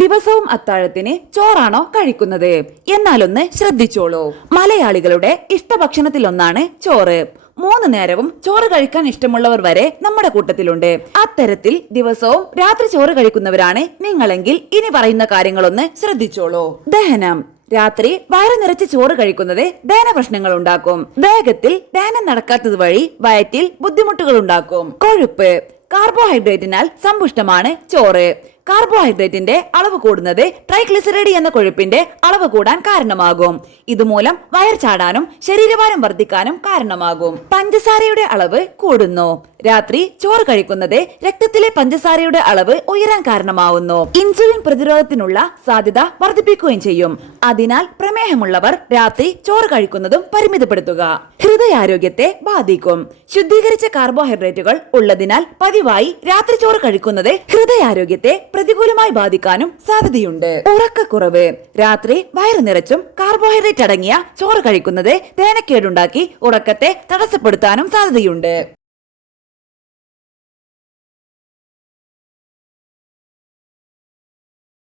ദിവസവും അത്താഴത്തിന് ചോറാണോ കഴിക്കുന്നത്? എന്നാലൊന്ന് ശ്രദ്ധിച്ചോളൂ. മലയാളികളുടെ ഇഷ്ടഭക്ഷണത്തിലൊന്നാണ് ചോറ്. 3 നേരവും ചോറ് കഴിക്കാൻ ഇഷ്ടമുള്ളവർ വരെ നമ്മുടെ കൂട്ടത്തിലുണ്ട്. അത്തരത്തിൽ ദിവസവും രാത്രി ചോറ് കഴിക്കുന്നവരാണ് നിങ്ങളെങ്കിൽ ഇനി പറയുന്ന കാര്യങ്ങളൊന്ന് ശ്രദ്ധിച്ചോളൂ. ദഹനം. രാത്രി വയറ് നിറച്ച് ചോറ് കഴിക്കുന്നത് ദഹന പ്രശ്നങ്ങൾ ഉണ്ടാക്കും. വേഗത്തിൽ ദഹനം നടക്കാത്തത് വഴി വയറ്റിൽ ബുദ്ധിമുട്ടുകൾ ഉണ്ടാക്കും. കൊഴുപ്പ്. കാർബോഹൈഡ്രേറ്റിനാൽ സമ്പുഷ്ടമാണ് ചോറ്. കാർബോഹൈഡ്രേറ്റിന്റെ അളവ് കൂടുന്നത് ട്രൈഗ്ലിസറൈഡ് എന്ന കൊഴുപ്പിന്റെ അളവ് കൂടാൻ കാരണമാകും. ഇതുമൂലം വയർ ചാടാനും ശരീരഭാരം വർദ്ധിക്കാനും കാരണമാകും. പഞ്ചസാരയുടെ അളവ് കൂടുന്നു. രാത്രി ചോറ് കഴിക്കുന്നത് രക്തത്തിലെ പഞ്ചസാരയുടെ അളവ് ഉയരാൻ കാരണമാവുന്നു. ഇൻസുലിൻ പ്രതിരോധത്തിനുള്ള സാധ്യത വർദ്ധിപ്പിക്കുകയും ചെയ്യും. അതിനാൽ പ്രമേഹമുള്ളവർ രാത്രി ചോറ് കഴിക്കുന്നതും പരിമിതപ്പെടുത്തുക. ഹൃദയാരോഗ്യത്തെ ബാധിക്കും. ശുദ്ധീകരിച്ച കാർബോഹൈഡ്രേറ്റുകൾ ഉള്ളതിനാൽ പതിവായി രാത്രി ചോറ് കഴിക്കുന്നത് ഹൃദയാരോഗ്യത്തെ പ്രതികൂലമായി ബാധിക്കാനും സാധ്യതയുണ്ട്. ഉറക്കക്കുറവ്. രാത്രി വയറു നിറച്ചും കാർബോഹൈഡ്രേറ്റ് അടങ്ങിയ ചോറ് കഴിക്കുന്നത് ദഹനക്കേടുണ്ടാക്കി ഉറക്കത്തെ തടസ്സപ്പെടുത്താനും സാധ്യതയുണ്ട്.